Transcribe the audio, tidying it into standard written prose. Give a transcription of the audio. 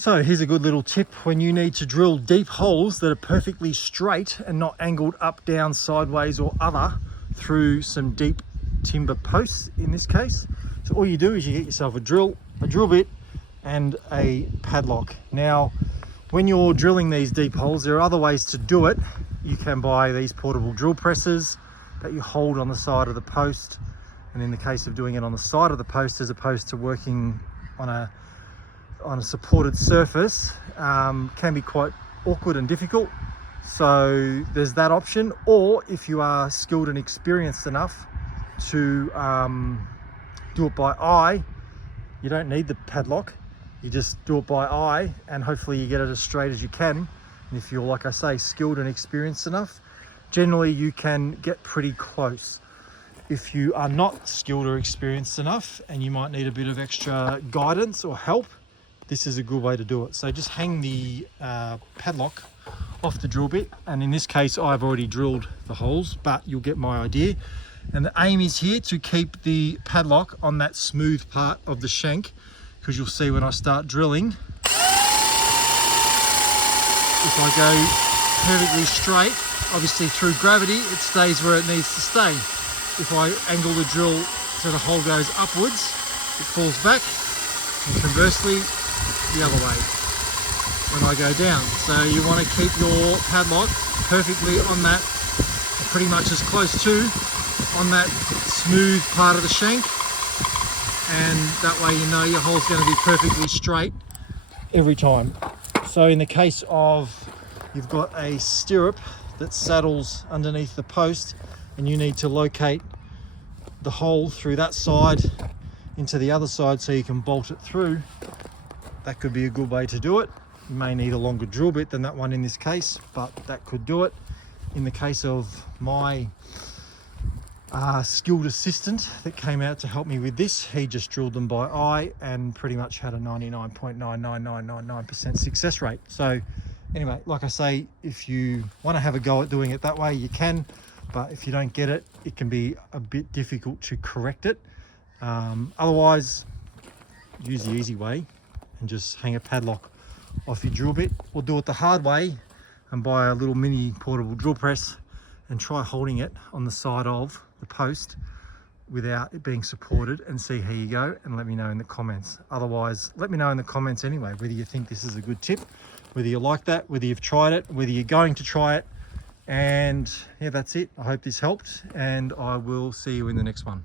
So here's a good little tip when you need to drill deep holes that are perfectly straight and not angled up, down, sideways or other through some deep timber posts in this case. So all you do is you get yourself a drill bit and a padlock. Now when you're drilling these deep holes, there are other ways to do it. You can buy these portable drill presses that you hold on the side of the post, and in the case of doing it on the side of the post as opposed to working on a supported surface, can be quite awkward and difficult. So there's that option. Or if you are skilled and experienced enough to do it by eye, you don't need the padlock. You just do it by eye and hopefully you get it as straight as you can. And if you're, like I say, skilled and experienced enough, generally you can get pretty close. If you are not skilled or experienced enough and you might need a bit of extra guidance or help, this is a good way to do it. So just hang the padlock off the drill bit, and in this case I've already drilled the holes, but you'll get my idea. And the aim is here to keep the padlock on that smooth part of the shank, because you'll see when I start drilling, if I go perfectly straight, obviously through gravity it stays where it needs to stay. If I angle the drill so the hole goes upwards, it falls back, and conversely the other way when I go down. So you want to keep your padlock perfectly on that, pretty much as close to on that smooth part of the shank, and that way you know your hole's going to be perfectly straight every time. So in the case of you've got a stirrup that saddles underneath the post and you need to locate the hole through that side into the other side so you can bolt it through, that could be a good way to do it. You may need a longer drill bit than that one in this case, but that could do it. In the case of my skilled assistant that came out to help me with this, he just drilled them by eye and pretty much had a 99.99999% success rate. So anyway, like I say, if you want to have a go at doing it that way, you can, but if you don't get it, it can be a bit difficult to correct it. Otherwise, use the easy way and just hang a padlock off your drill bit, or do it the hard way and buy a little mini portable drill press and try holding it on the side of the post without it being supported, and see how you go, and let me know in the comments. Otherwise, let me know in the comments anyway whether you think this is a good tip, whether you like that, whether you've tried it, whether you're going to try it. And yeah, that's it. I hope this helped, and I will see you in the next one.